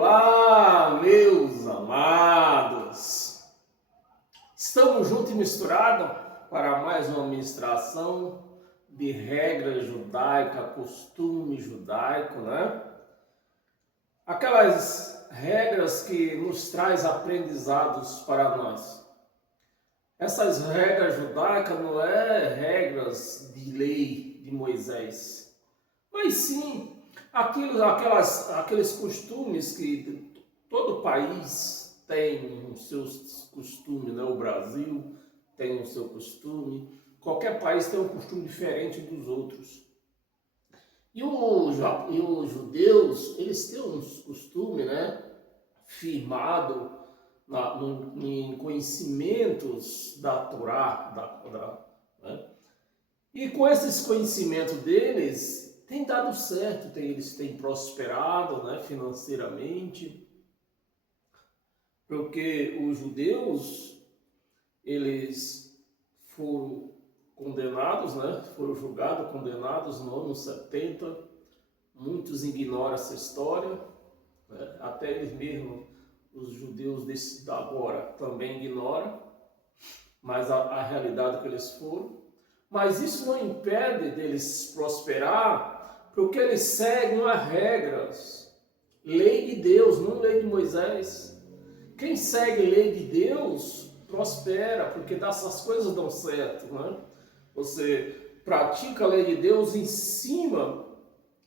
Olá, meus amados! Estamos juntos e misturados para mais uma ministração de regra judaica, costume judaico, né? Aquelas regras que nos traz aprendizados para nós. Essas regras judaicas não é regras de lei de Moisés, mas sim aqueles costumes que todo país tem os seus costumes, né? O Brasil tem o seu costume, qualquer país tem um costume diferente dos outros. E os judeus, eles têm uns costumes, né? Firmado em conhecimentos da Torá, né? E com esses conhecimentos deles, tem dado certo, eles têm prosperado, né, financeiramente, porque os judeus, eles foram condenados, né, foram julgados, condenados no ano 70, muitos ignoram essa história, né, até eles mesmos, os judeus desse agora, também ignoram, mas a realidade que eles foram. Mas isso não impede deles prosperar, porque eles seguem as regras, lei de Deus, não lei de Moisés. Quem segue lei de Deus prospera, porque essas coisas dão certo, né? Você pratica a lei de Deus em cima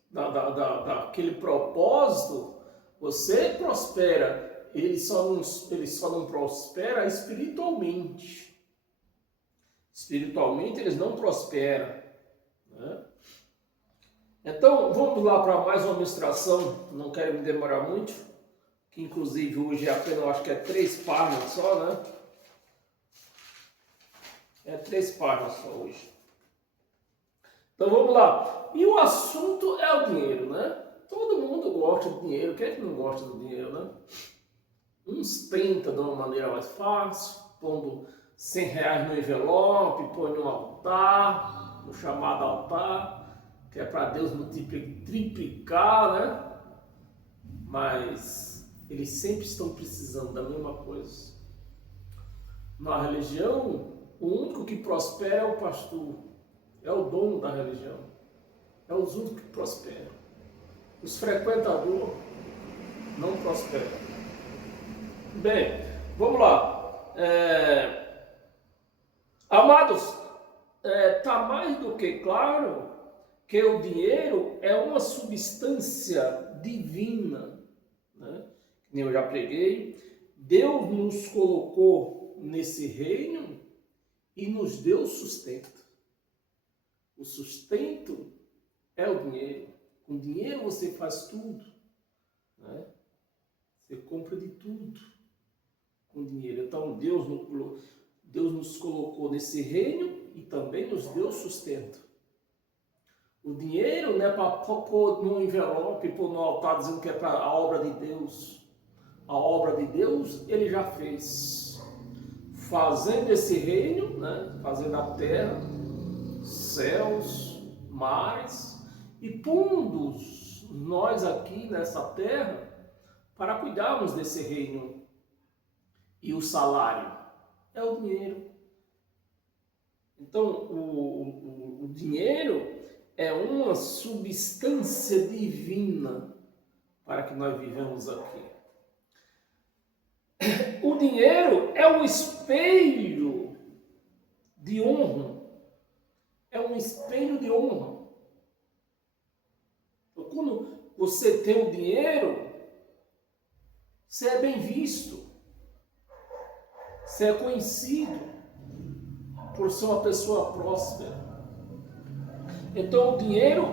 daquele propósito, você prospera. Ele só não prospera espiritualmente. Espiritualmente eles não prosperam, né? Então vamos lá para mais uma ministração, não quero me demorar muito, que inclusive hoje é apenas, acho que é 3 páginas só, né? É 3 páginas só hoje. Então vamos lá. E o assunto é o dinheiro, né? Todo mundo gosta de dinheiro, quem é que não gosta do dinheiro, né? Uns tenta de uma maneira mais fácil, pondo R$100 no envelope, põe no altar, no chamado altar, que é para Deus triplicar, né? Mas eles sempre estão precisando da mesma coisa. Na religião, o único que prospera é o pastor, é o dono da religião, é os únicos que prosperam. Os frequentadores não prosperam. Bem, vamos lá. Amados, está mais do que claro que o dinheiro é uma substância divina, né? Como eu já preguei, Deus nos colocou nesse reino e nos deu sustento. O sustento é o dinheiro. Com dinheiro você faz tudo, né? Você compra de tudo com dinheiro. Então Deus nos colocou nesse reino e também nos deu sustento. O dinheiro não é para pôr no envelope, pôr no altar dizendo que é para a obra de Deus. A obra de Deus ele já fez. Fazendo esse reino, né? Fazendo a terra, céus, mares, e pondo nós aqui nessa terra para cuidarmos desse reino. E o salário é o dinheiro. Então, o dinheiro é uma substância divina para que nós vivamos aqui. O dinheiro é um espelho de honra. É um espelho de honra. Então, quando você tem o dinheiro, você é bem visto. Você é conhecido por ser uma pessoa próspera. Então o dinheiro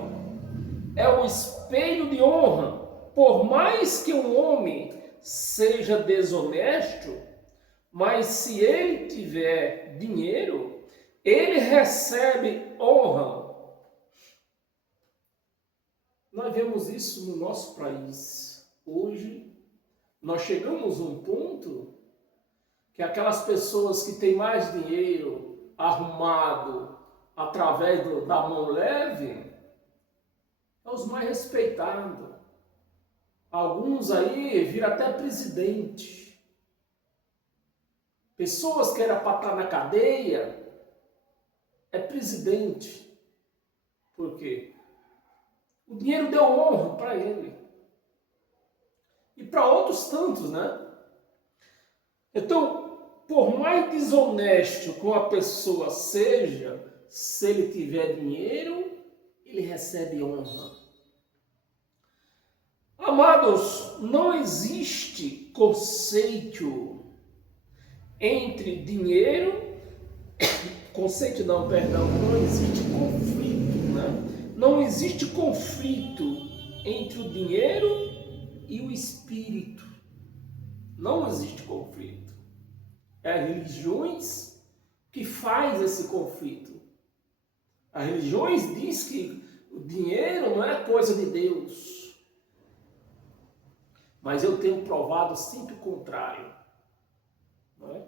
é o espelho de honra. Por mais que um homem seja desonesto, mas se ele tiver dinheiro, ele recebe honra. Nós vemos isso no nosso país. Hoje, nós chegamos a um ponto que aquelas pessoas que têm mais dinheiro arrumado através da mão leve, é os mais respeitados. Alguns aí viram até presidente. Pessoas que eram para estar na cadeia, é presidente. Por quê? O dinheiro deu honra para ele. E para outros tantos, né? Então, por mais desonesto que uma pessoa seja, se ele tiver dinheiro, ele recebe honra. Amados, não existe conceito entre dinheiro, não existe conflito, né? Não existe conflito entre o dinheiro e o espírito. Não existe conflito. É as religiões que faz esse conflito. As religiões diz que o dinheiro não é coisa de Deus. Mas eu tenho provado sempre o contrário. Não é?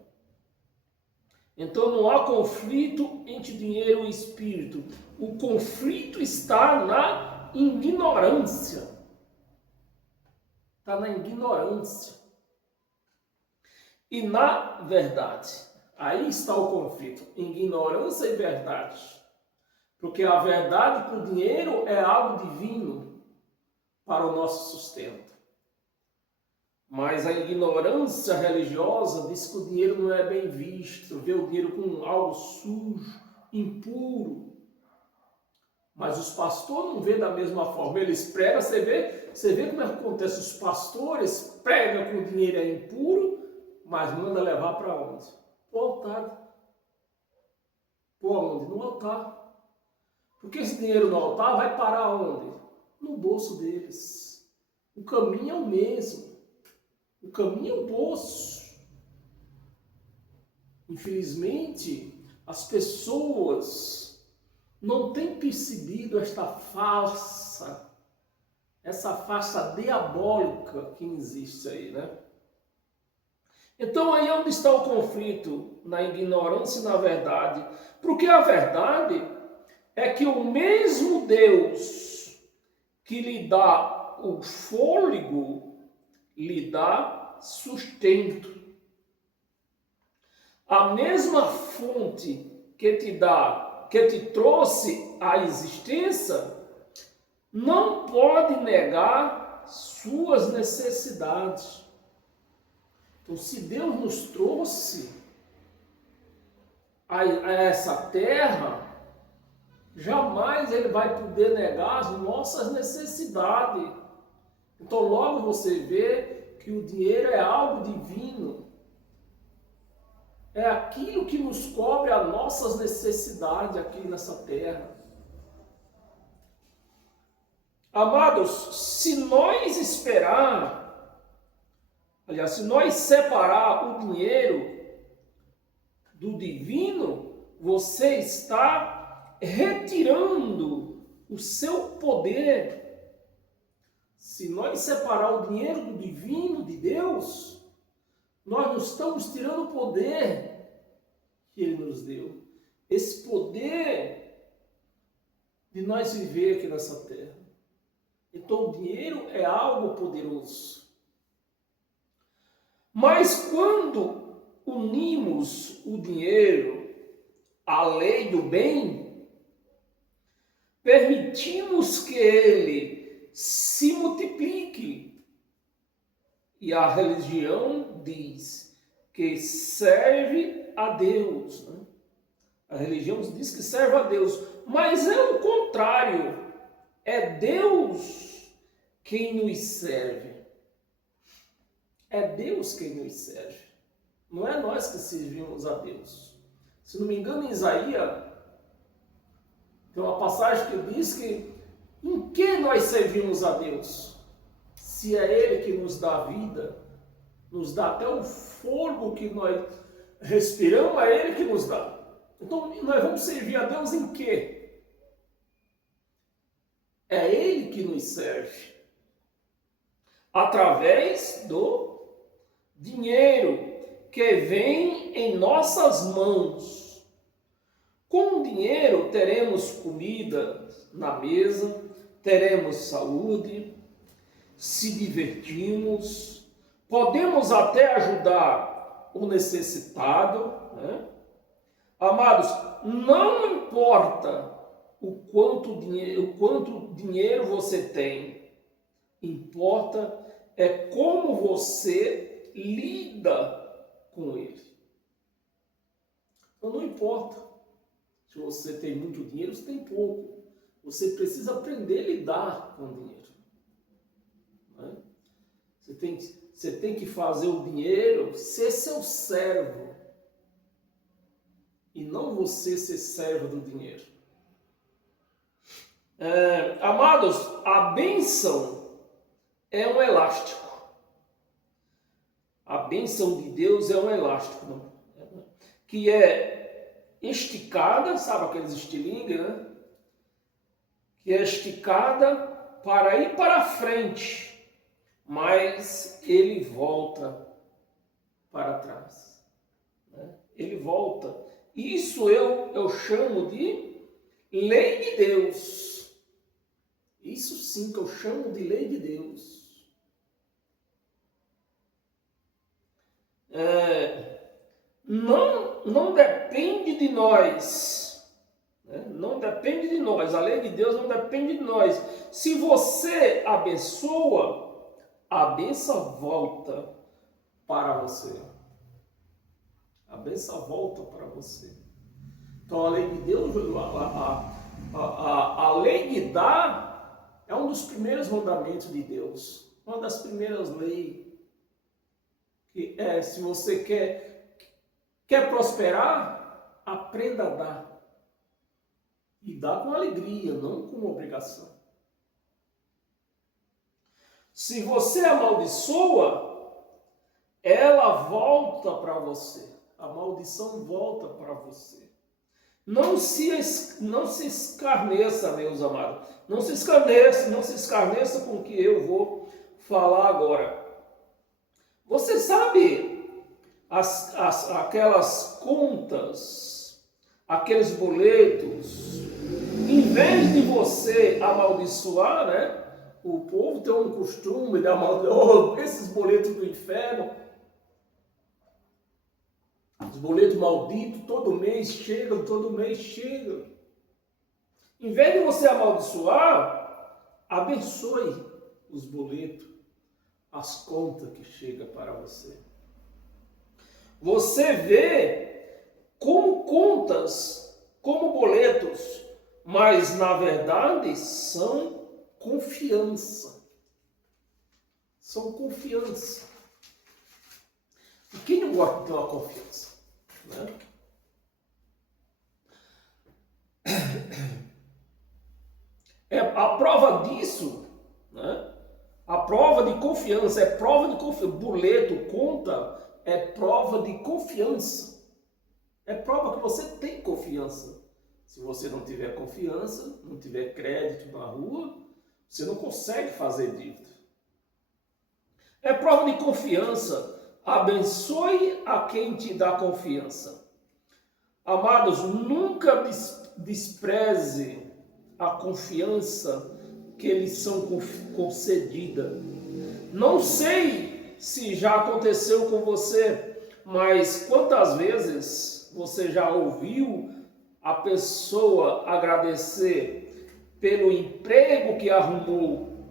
Então não há conflito entre dinheiro e espírito. O conflito está na ignorância. Está na ignorância. E na verdade. Aí está o conflito. Ignorância e verdade. Porque a verdade com o dinheiro é algo divino para o nosso sustento. Mas a ignorância religiosa diz que o dinheiro não é bem visto, vê o dinheiro como algo sujo, impuro. Mas os pastores não vê da mesma forma, eles pregam, você vê como é que acontece, os pastores pregam que o dinheiro é impuro, mas manda levar para onde? Para o altar. Para onde? No altar. Porque esse dinheiro no altar vai parar onde? No bolso deles. O caminho é o mesmo. O caminho é o bolso. Infelizmente, as pessoas não têm percebido essa farsa diabólica que existe aí, né? Então aí onde está o conflito? Na ignorância e na verdade. Porque a verdade é que o mesmo Deus que lhe dá o fôlego, lhe dá sustento. A mesma fonte que te trouxe a existência, não pode negar suas necessidades. Então, se Deus nos trouxe a essa terra, jamais Ele vai poder negar as nossas necessidades. Então logo você vê que o dinheiro é algo divino. É aquilo que nos cobre as nossas necessidades aqui nessa terra. Amados, se nós separar o dinheiro do divino, você está retirando o seu poder. Se nós separar o dinheiro do divino, de Deus, nós não estamos tirando o poder que Ele nos deu. Esse poder de nós viver aqui nessa terra. Então o dinheiro é algo poderoso. Mas quando unimos o dinheiro à lei do bem, permitimos que ele se multiplique. E a religião diz que serve a Deus. Né? A religião diz que serve a Deus, mas é o contrário. É Deus quem nos serve. É Deus quem nos serve. Não é nós que servimos a Deus. Se não me engano, em Isaías, tem uma passagem que diz que em que nós servimos a Deus? Se é Ele que nos dá vida, nos dá até o fôlego que nós respiramos, é Ele que nos dá. Então, nós vamos servir a Deus em quê? É Ele que nos serve. Através do dinheiro que vem em nossas mãos. Com o dinheiro teremos comida na mesa, teremos saúde. se divertimos, podemos até ajudar o necessitado, né? Amados, não importa o quanto dinheiro você tem, importa é como você lida com ele. Então não importa se você tem muito dinheiro, se tem pouco. Você precisa aprender a lidar com o dinheiro. Né? Você tem que fazer o dinheiro ser seu servo. E não você ser servo do dinheiro. Amados, a bênção é um elástico. A bênção de Deus é um elástico, não? Que é esticada, sabe aqueles estilingues, né? Que é esticada para ir para frente, mas ele volta para trás. Né? Ele volta. Isso eu chamo de lei de Deus. Isso sim que eu chamo de lei de Deus. Não depende de nós. Né? Não depende de nós. A lei de Deus não depende de nós. Se você abençoa, a bênção volta para você. A bênção volta para você. Então a lei de Deus, a lei de dar é um dos primeiros mandamentos de Deus. Uma das primeiras leis. Que é, se você quer prosperar, aprenda a dar. E dá com alegria, não com obrigação. Se você amaldiçoa, ela volta para você. A maldição volta para você. Não se escarneça, meus amados. Não se escarneça com o que eu vou falar agora. Você sabe aquelas contas, aqueles boletos, em vez de você amaldiçoar, né? O povo tem um costume de amaldiçoar esses boletos do inferno. Os boletos malditos, todo mês chegam. Em vez de você amaldiçoar, abençoe os boletos, as contas que chegam para você. Você vê como contas, como boletos, mas na verdade são confiança. São confiança. E quem não gosta de ter uma confiança? Né? A prova disso, né? A prova de confiança é prova de confiança. Boleto, conta, é prova de confiança. É prova que você tem confiança. Se você não tiver confiança, não tiver crédito na rua, você não consegue fazer dívida. É prova de confiança. Abençoe a quem te dá confiança. Amados, nunca despreze a confiança que lhes são concedida. Não sei se já aconteceu com você, mas quantas vezes você já ouviu a pessoa agradecer pelo emprego que arrumou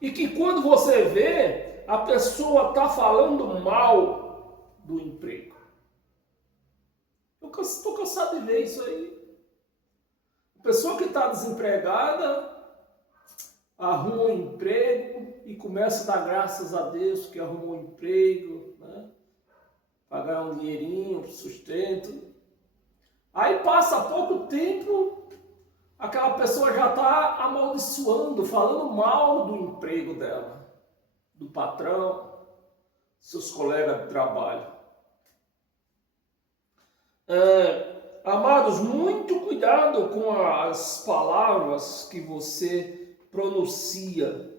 e que quando você vê, a pessoa está falando mal do emprego. Eu estou cansado de ver isso aí. A pessoa que está desempregada arruma um emprego e começa a dar graças a Deus que arrumou um emprego, né? Pagar um dinheirinho, sustento. Aí passa pouco tempo, aquela pessoa já está amaldiçoando, falando mal do emprego dela, do patrão, seus colegas de trabalho. Amados, muito cuidado com as palavras que você pronuncia.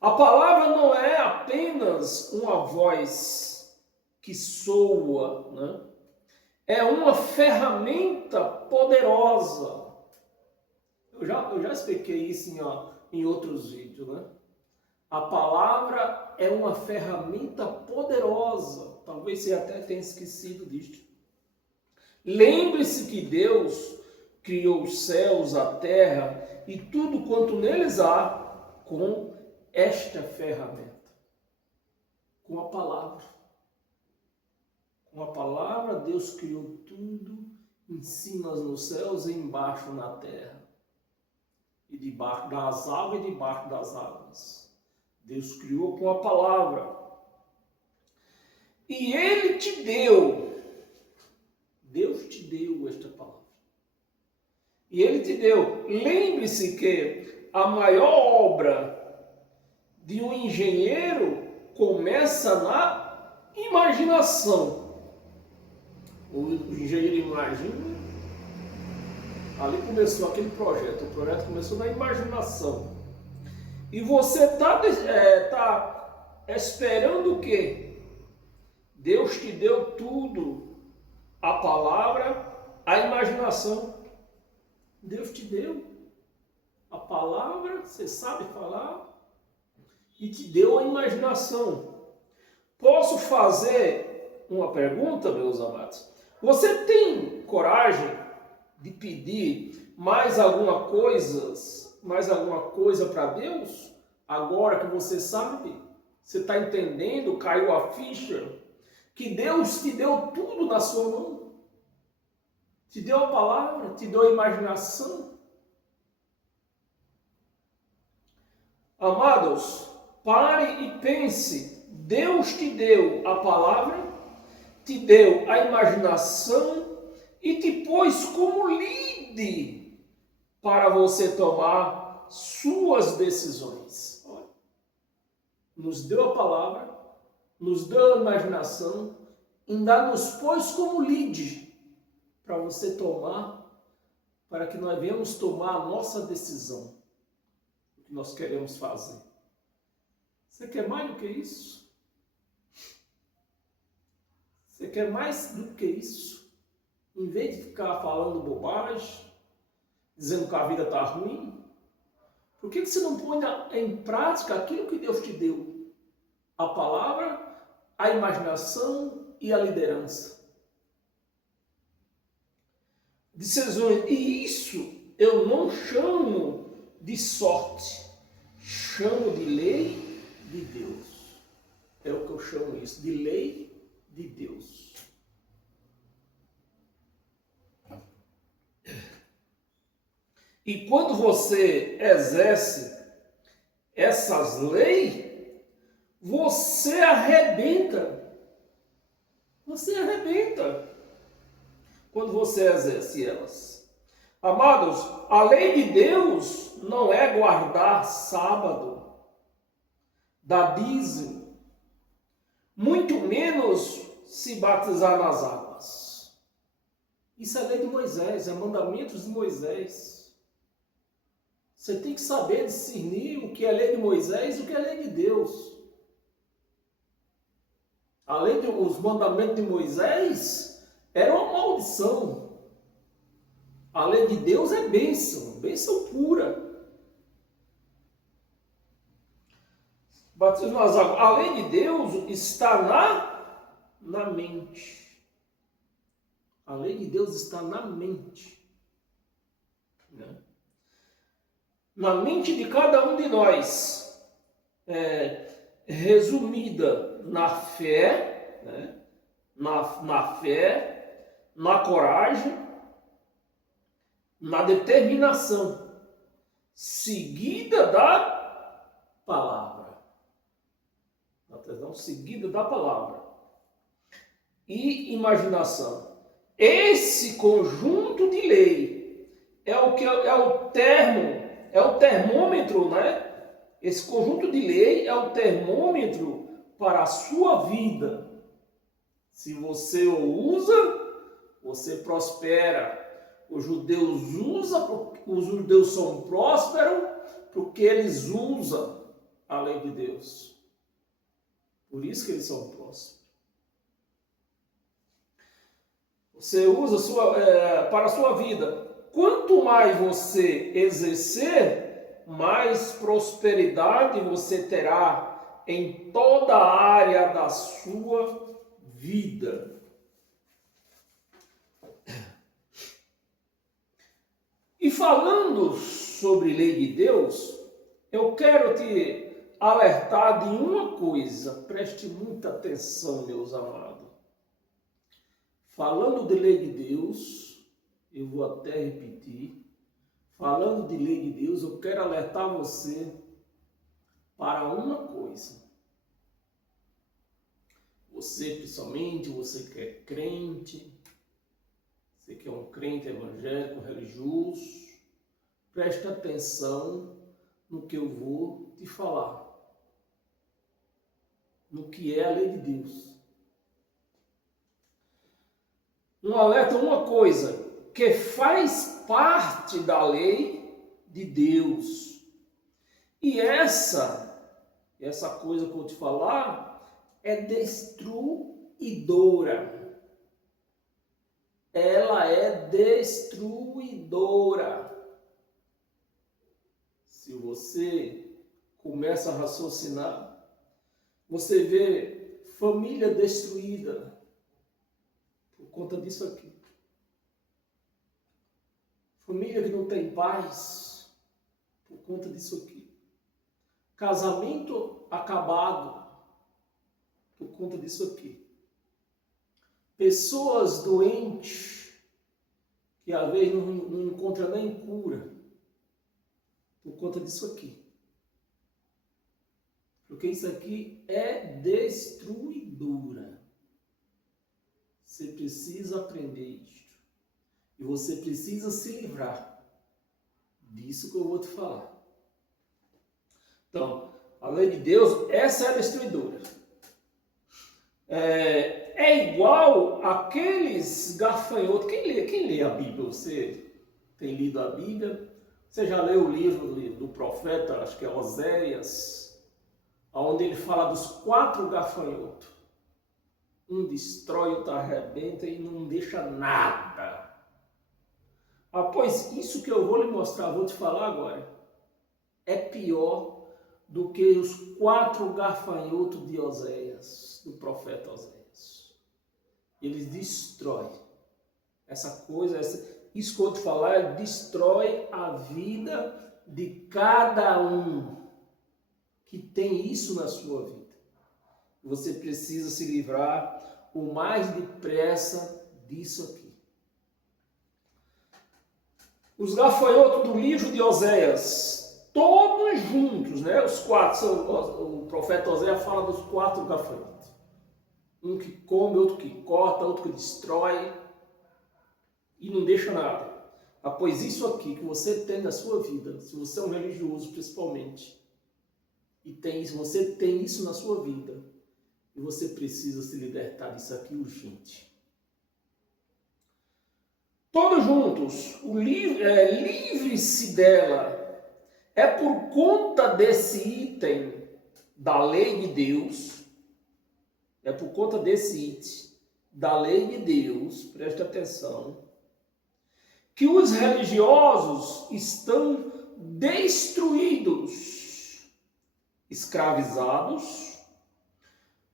A palavra não é apenas uma voz que soa, né? É uma ferramenta poderosa. Eu já expliquei isso em outros vídeos, né? A palavra é uma ferramenta poderosa. Talvez você até tenha esquecido disto. Lembre-se que Deus criou os céus, a terra e tudo quanto neles há com esta ferramenta, com a palavra. Com a palavra, Deus criou tudo em cima nos céus e embaixo na terra. E debaixo das águas e debaixo das águas. Deus criou com a palavra. E Ele te deu. Deus te deu esta palavra. E Ele te deu. Lembre-se que a maior obra de um engenheiro começa na imaginação. O engenheiro imagina. Ali começou aquele projeto. O projeto começou na imaginação. E você está esperando o quê? Deus te deu tudo. A palavra, a imaginação. Deus te deu a palavra, você sabe falar, e te deu a imaginação. Posso fazer uma pergunta, meus amados? Você tem coragem de pedir mais alguma coisa para Deus? Agora que você sabe, você está entendendo, caiu a ficha, que Deus te deu tudo na sua mão. Te deu a palavra, te deu a imaginação. Amados, pare e pense. Deus te deu a palavra, te deu a imaginação e te pôs como líder para você tomar suas decisões. Olha, nos deu a palavra, nos deu a imaginação, ainda nos pôs como líder para você tomar, para que nós venhamos tomar a nossa decisão, o que nós queremos fazer. Você quer mais do que isso? Você quer mais do que isso? Em vez de ficar falando bobagem, dizendo que a vida está ruim, por que você não põe em prática aquilo que Deus te deu? A palavra, a imaginação e a liderança. Decisões. E isso eu não chamo de sorte, chamo de lei de Deus. É o que eu chamo isso, de lei de Deus. E quando você exerce essas leis, você arrebenta. Você arrebenta quando você exerce elas. Amados, a lei de Deus não é guardar sábado, dar dízimo, muito menos se batizar nas águas. Isso é lei de Moisés, é mandamentos de Moisés. Você tem que saber discernir o que é lei de Moisés e o que é lei de Deus. Os mandamentos de Moisés eram uma maldição. A lei de Deus é bênção, bênção pura. Batismo nas águas. A lei de Deus está na mente. A lei de Deus está na mente. Né? Na mente de cada um de nós, resumida na fé, né? na fé, na coragem, na determinação, seguida da palavra. Atenção, seguida da palavra. E imaginação. Esse conjunto de lei é o termômetro, né? Esse conjunto de lei é o termômetro para a sua vida. Se você o usa, você prospera. Os judeus são prósperos porque eles usam a lei de Deus. Por isso que eles são prósperos. Você usa para a sua vida. Quanto mais você exercer, mais prosperidade você terá em toda a área da sua vida. E falando sobre lei de Deus, eu quero te alertar de uma coisa, preste muita atenção, meus amados. Falando de lei de Deus, eu vou até repetir, falando de lei de Deus, eu quero alertar você para uma coisa. Você, principalmente, você que é crente, você que é um crente evangélico, religioso, preste atenção no que eu vou te falar. No que é a lei de Deus. Um alerta, uma coisa que faz parte da lei de Deus. E essa coisa que eu vou te falar é destruidora. Ela é destruidora. Se você começa a raciocinar, você vê família destruída por conta disso aqui. Família que não tem paz por conta disso aqui. Casamento acabado por conta disso aqui. Pessoas doentes que às vezes não encontram nem cura por conta disso aqui. Porque isso aqui é destruidora. Você precisa aprender isto. E você precisa se livrar disso que eu vou te falar. Então, a lei de Deus, essa é a destruidora. É igual aqueles gafanhotos. Quem lê a Bíblia? Você tem lido a Bíblia? Você já leu o livro do profeta, acho que é Oséias, onde ele fala dos 4 gafanhotos. Um destrói, outro arrebenta e não deixa nada. Após isso que eu vou lhe mostrar, vou te falar agora, é pior do que os 4 gafanhotos de Oséias, do profeta Oséias. Eles destroem essa coisa, isso que eu vou te falar, destrói a vida de cada um que tem isso na sua vida. Você precisa se livrar o mais depressa disso aqui. Os gafanhotos do livro de Oséias, todos juntos, né? Os 4, o profeta Oséias fala dos 4 gafanhotos. Um que come, outro que corta, outro que destrói e não deixa nada. Pois isso aqui que você tem na sua vida, se você é um religioso principalmente, e você tem isso na sua vida, e você precisa se libertar disso aqui urgente. Todos juntos, livre-se dela. É por conta desse item da lei de Deus, preste atenção, que os religiosos estão destruídos, escravizados.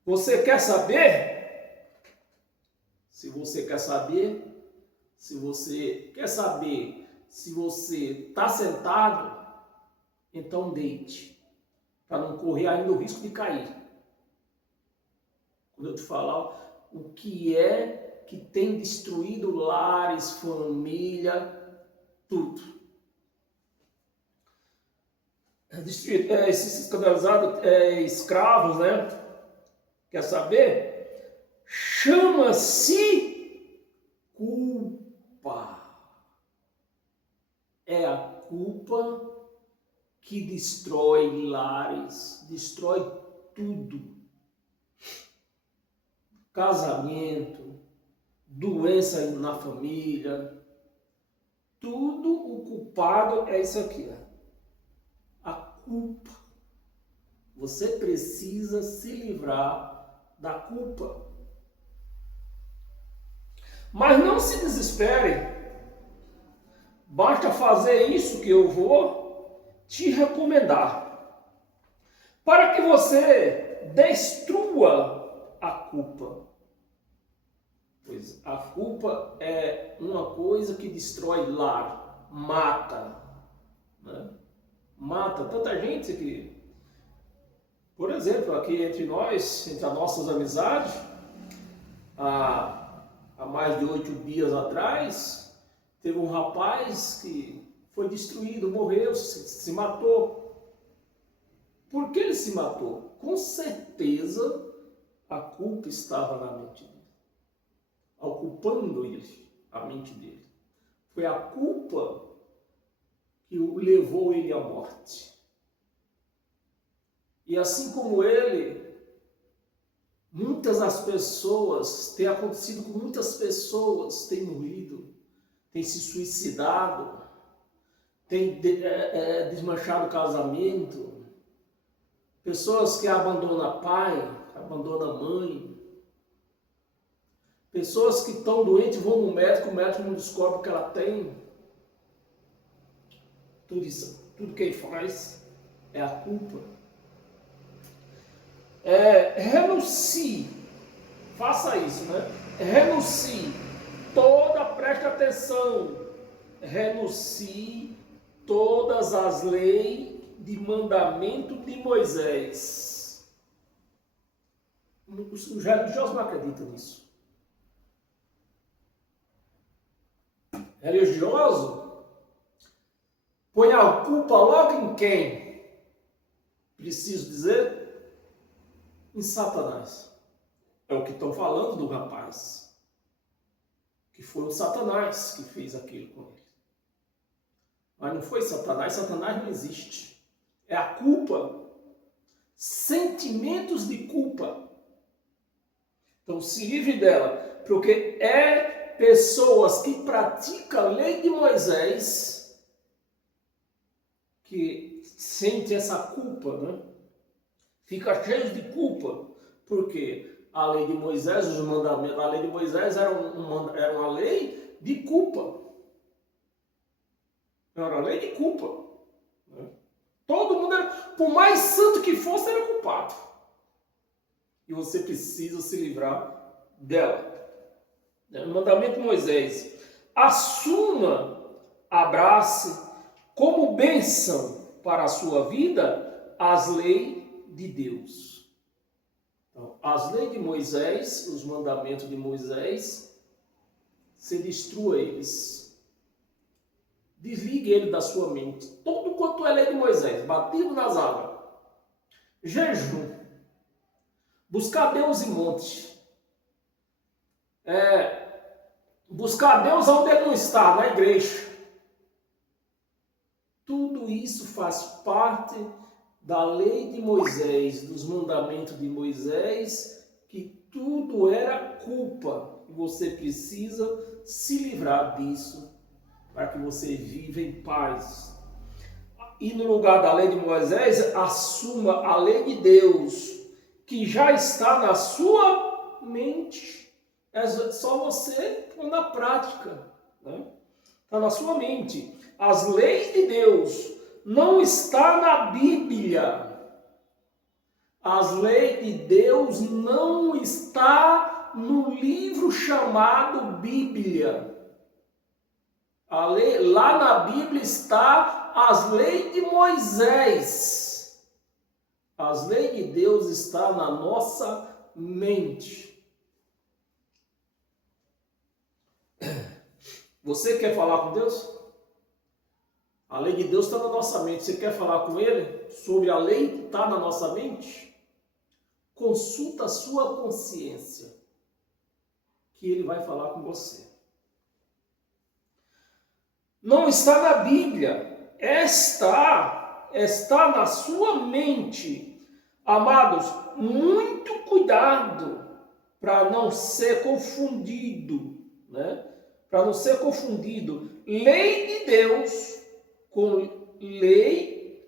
Você quer saber? Se você está sentado, então deite, para não correr ainda o risco de cair. Quando eu te falar o que é que tem destruído lares, família, tudo. Esses escandalizados, escravos, né? Quer saber? Chama-se culpa. É a culpa que destrói lares, destrói tudo. Casamento, doença na família, tudo o culpado é isso aqui, ó. A culpa. Você precisa se livrar da culpa. Mas não se desespere. Basta fazer isso que eu vou te recomendar para que você destrua a culpa. Pois a culpa é uma coisa que destrói lar, mata, né? Mata tanta gente que, por exemplo, aqui entre nós, entre as nossas amizades, há mais de 8 dias atrás, teve um rapaz que foi destruído, morreu, se matou. Por que ele se matou? Com certeza a culpa estava na mente dele, ocupando ele, a mente dele. Foi a culpa que o levou ele à morte. E assim como ele, muitas das pessoas, tem acontecido com muitas pessoas, têm morrido, têm se suicidado, têm desmanchado o casamento, pessoas que abandonam pai, abandonam mãe, pessoas que estão doentes, vão no médico, o médico não descobre o que ela tem. Tudo isso, tudo que ele faz é a culpa. Renuncie, faça isso, né? Renuncie, preste atenção, renuncie todas as leis de mandamento de Moisés. Os religiosos não acreditam nisso. Religioso põe a culpa logo em quem? Preciso dizer? Em Satanás. É o que estão falando do rapaz. Que foi o Satanás que fez aquilo com ele. Mas não foi Satanás, Satanás não existe. É a culpa. Sentimentos de culpa. Então se livre dela, porque pessoas que praticam a lei de Moisés que sentem essa culpa, né? Fica cheio de culpa, porque a lei de Moisés, os mandamentos, a lei de Moisés era uma lei de culpa. Era uma lei de culpa. Né? Todo mundo, por mais santo que fosse, era culpado. E você precisa se livrar dela. O mandamento de Moisés. Assuma, abrace, como bênção para a sua vida, as leis de Deus. Então, as leis de Moisés, os mandamentos de Moisés, se destrua eles. Desligue ele da sua mente. Tudo quanto é lei de Moisés, batismo nas águas, jejum, buscar Deus em monte, buscar Deus onde ele não está, na igreja. Tudo isso faz parte da lei de Moisés, dos mandamentos de Moisés, que tudo era culpa. E você precisa se livrar disso para que você viva em paz. E no lugar da lei de Moisés, assuma a lei de Deus, que já está na sua mente. É só você pôr na prática, né? Está na sua mente. As leis de Deus não está na Bíblia. As leis de Deus não está no livro chamado Bíblia. Lá na Bíblia está as leis de Moisés. As leis de Deus estão na nossa mente. Você quer falar com Deus? A lei de Deus está na nossa mente. Você quer falar com Ele sobre a lei que está na nossa mente? Consulta a sua consciência, que Ele vai falar com você. Não está na Bíblia, está na sua mente. Amados, muito cuidado para não ser confundido, né? Para não ser confundido lei de Deus com lei,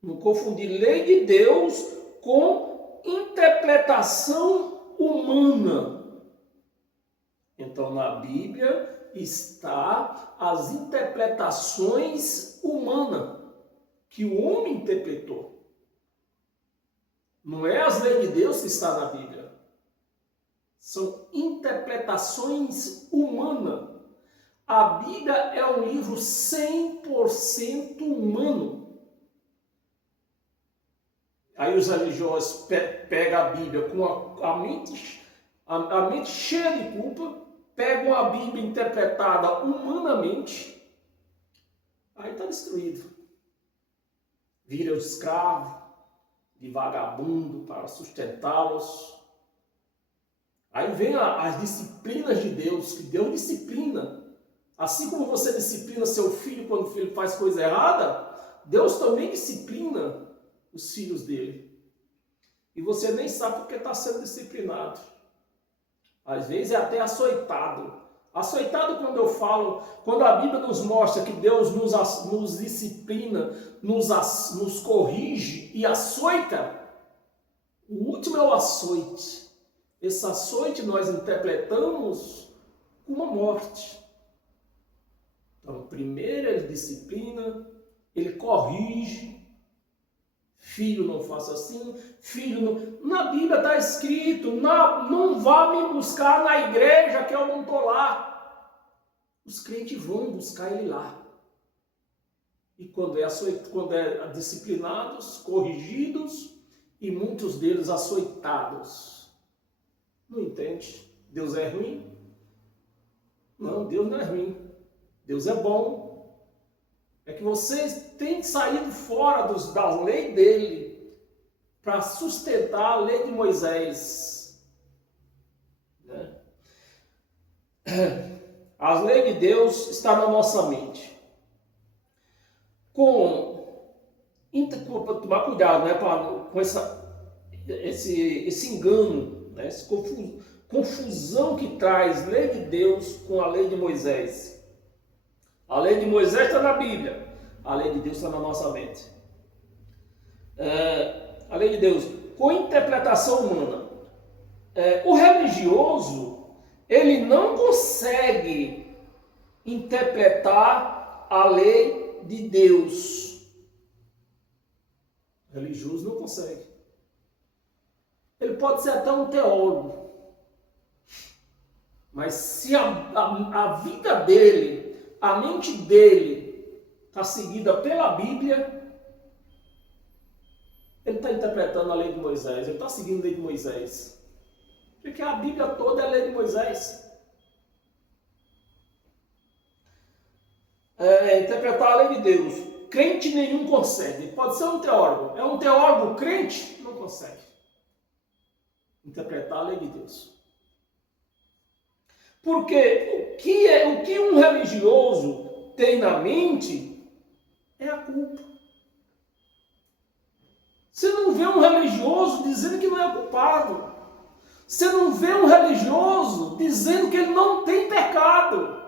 não confundir lei de Deus com interpretação humana. Então, na Bíblia está as interpretações humanas que o homem interpretou. Não é as leis de Deus que está na Bíblia. São interpretações humanas. A Bíblia é um livro 100% humano. Aí os religiosos pegam a Bíblia com a mente cheia de culpa, pegam a Bíblia interpretada humanamente, aí está destruído. Vira o escravo de vagabundo para sustentá-los. Aí vem as disciplinas de Deus, que Deus disciplina. Assim como você disciplina seu filho quando o filho faz coisa errada, Deus também disciplina os filhos dele. E você nem sabe porque está sendo disciplinado. Às vezes é até açoitado. Açoitado quando eu falo, quando a Bíblia nos mostra que Deus nos disciplina, nos corrige e açoita, o último é o açoite. Esse açoite nós interpretamos como morte. Então, primeiro ele disciplina, ele corrige. Filho, não faça assim. Filho, não... Na Bíblia está escrito, não vá me buscar na igreja que eu não estou lá. Os crentes vão buscar ele lá. E quando é disciplinados, corrigidos, e muitos deles açoitados. Não entende? Deus é ruim? Não, Deus não é ruim. Deus é bom. É que vocês têm saído fora da lei dele para sustentar a lei de Moisés. Né? A lei de Deus está na nossa mente. Para tomar cuidado, né, com esse engano, né, essa confusão que traz lei de Deus com a lei de Moisés. A lei de Moisés está na Bíblia, a lei de Deus está na nossa mente. A lei de Deus com interpretação humana. O religioso, ele não consegue interpretar a lei de Deus. O religioso não consegue. Ele pode ser até um teólogo, mas se a vida dele, a mente dele está seguida pela Bíblia, ele está interpretando a lei de Moisés, ele está seguindo a lei de Moisés. Porque a Bíblia toda é a lei de Moisés. Interpretar a lei de Deus, crente nenhum consegue. Pode ser um teólogo. É um teólogo crente? Não consegue interpretar a lei de Deus. Porque o que um religioso tem na mente é a culpa. Você não vê um religioso dizendo que não é culpado. Você não vê um religioso dizendo que ele não tem pecado.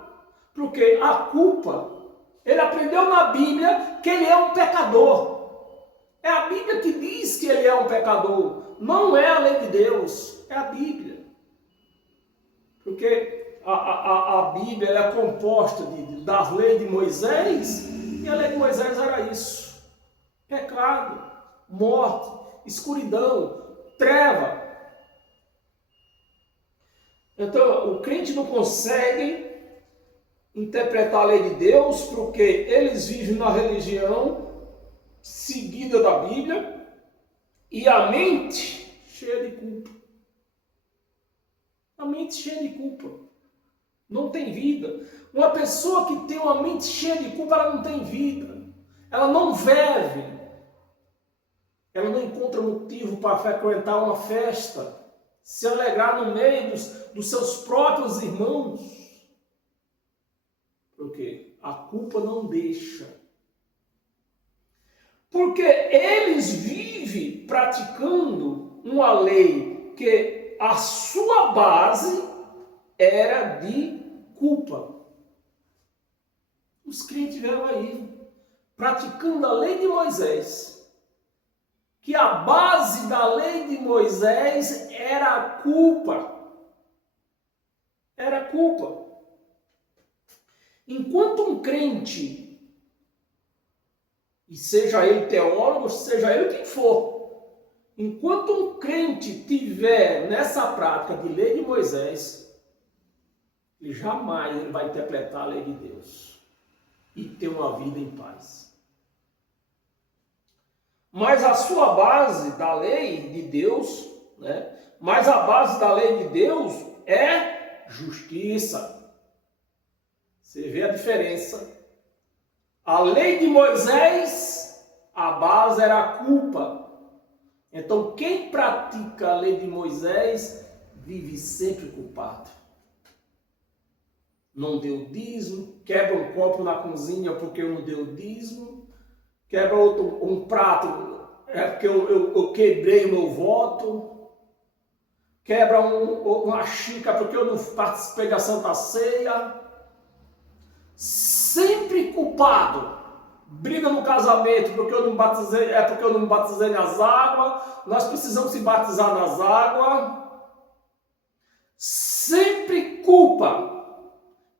Porque a culpa, ele aprendeu na Bíblia que ele é um pecador. É a Bíblia que diz que ele é um pecador. Não é a lei de Deus, é a Bíblia. Porque a Bíblia é composta das leis de Moisés, e a lei de Moisés era isso: pecado, morte, escuridão, treva. Então, o crente não consegue interpretar a lei de Deus porque eles vivem na religião seguida da Bíblia e a mente cheia de culpa. A mente cheia de culpa. Não tem vida. Uma pessoa que tem uma mente cheia de culpa, ela não tem vida. Ela não vive. Ela não encontra motivo para frequentar uma festa, se alegrar no meio dos seus próprios irmãos. Por quê? A culpa não deixa. Porque eles vivem praticando uma lei que a sua base era de culpa. Os crentes vieram aí, praticando a lei de Moisés, que a base da lei de Moisés era a culpa. Era culpa. Enquanto um crente E seja ele teólogo, seja ele quem for. Enquanto um crente tiver nessa prática de lei de Moisés, ele jamais vai interpretar a lei de Deus e ter uma vida em paz. Mas a sua base da lei de Deus, né? Mas a base da lei de Deus é justiça. Você vê a diferença? A lei de Moisés, a base era a culpa. Então, quem pratica a lei de Moisés vive sempre culpado. Não deu dízimo, quebra um copo na cozinha porque eu não dei o dízimo, quebra um prato porque eu quebrei o meu voto, quebra uma xícara porque eu não participei da Santa Ceia. Sempre culpado. Briga no casamento porque eu não me batizei nas águas. Nós precisamos se batizar nas águas. Sempre culpa.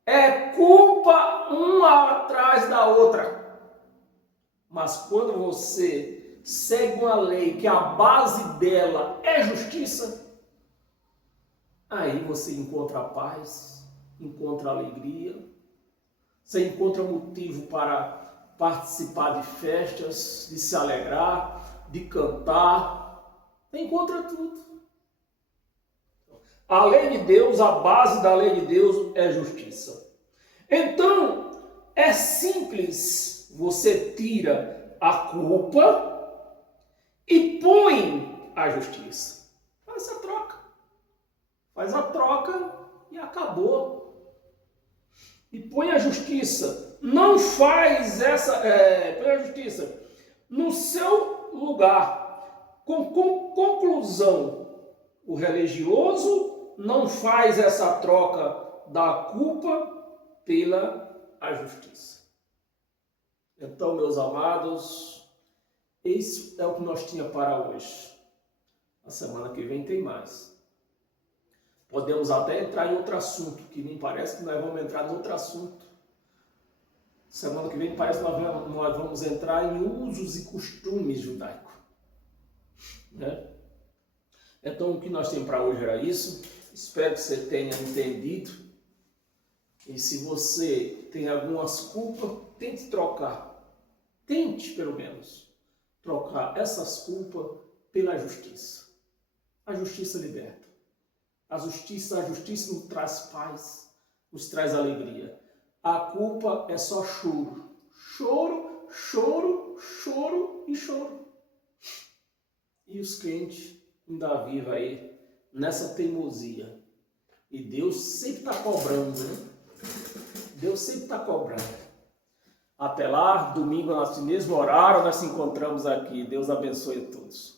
É culpa uma atrás da outra. Mas quando você segue uma lei que a base dela é justiça, aí você encontra paz, encontra alegria, você encontra motivo para participar de festas, de se alegrar, de cantar, você encontra tudo. A lei de Deus, a base da lei de Deus é justiça. Então, é simples, você tira a culpa e põe a justiça. Faz a troca. Faz a troca e acabou. E põe a justiça. Não faz põe a justiça no seu lugar. Com conclusão, o religioso não faz essa troca da culpa pela a justiça. Então, meus amados, esse é o que nós tínhamos para hoje. A semana que vem tem mais. Podemos até entrar em outro assunto, que me parece que nós vamos entrar em outro assunto. Semana que vem parece que nós vamos entrar em usos e costumes judaicos. Né? Então, o que nós temos para hoje era isso. Espero que você tenha entendido. E se você tem algumas culpas, tente trocar. Tente, pelo menos, trocar essas culpas pela justiça. A justiça liberta. A justiça nos traz paz, nos traz alegria. A culpa é só choro. Choro, choro, choro e choro. E os crentes ainda vivem aí nessa teimosia. E Deus sempre está cobrando, né? Deus sempre está cobrando. Até lá, domingo, nesse mesmo horário, nós nos encontramos aqui. Deus abençoe a todos.